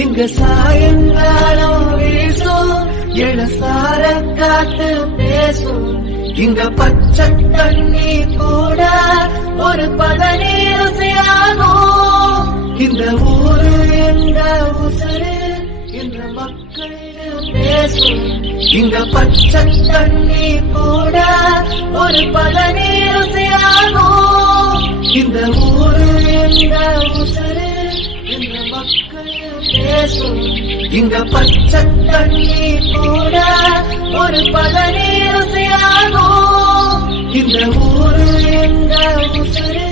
இங்க சாயங்காலம் வீசும் இளசார காத்து பேசும். இங்க பச்சை தண்ணி கூட ஒரு பதநீர் ருசியாகும் இந்த ஊரு எங்க உசுறு என்ற மக்கள் பேசும். இங்க பச்சை தண்ணி கூட ஒரு பதநீர் ருசியாகும் இந்த இந்த பச்சை தண்ணி கூட ஒரு பதநீர் ருசியாகும் இந்த ஊரு எங்க உசுரு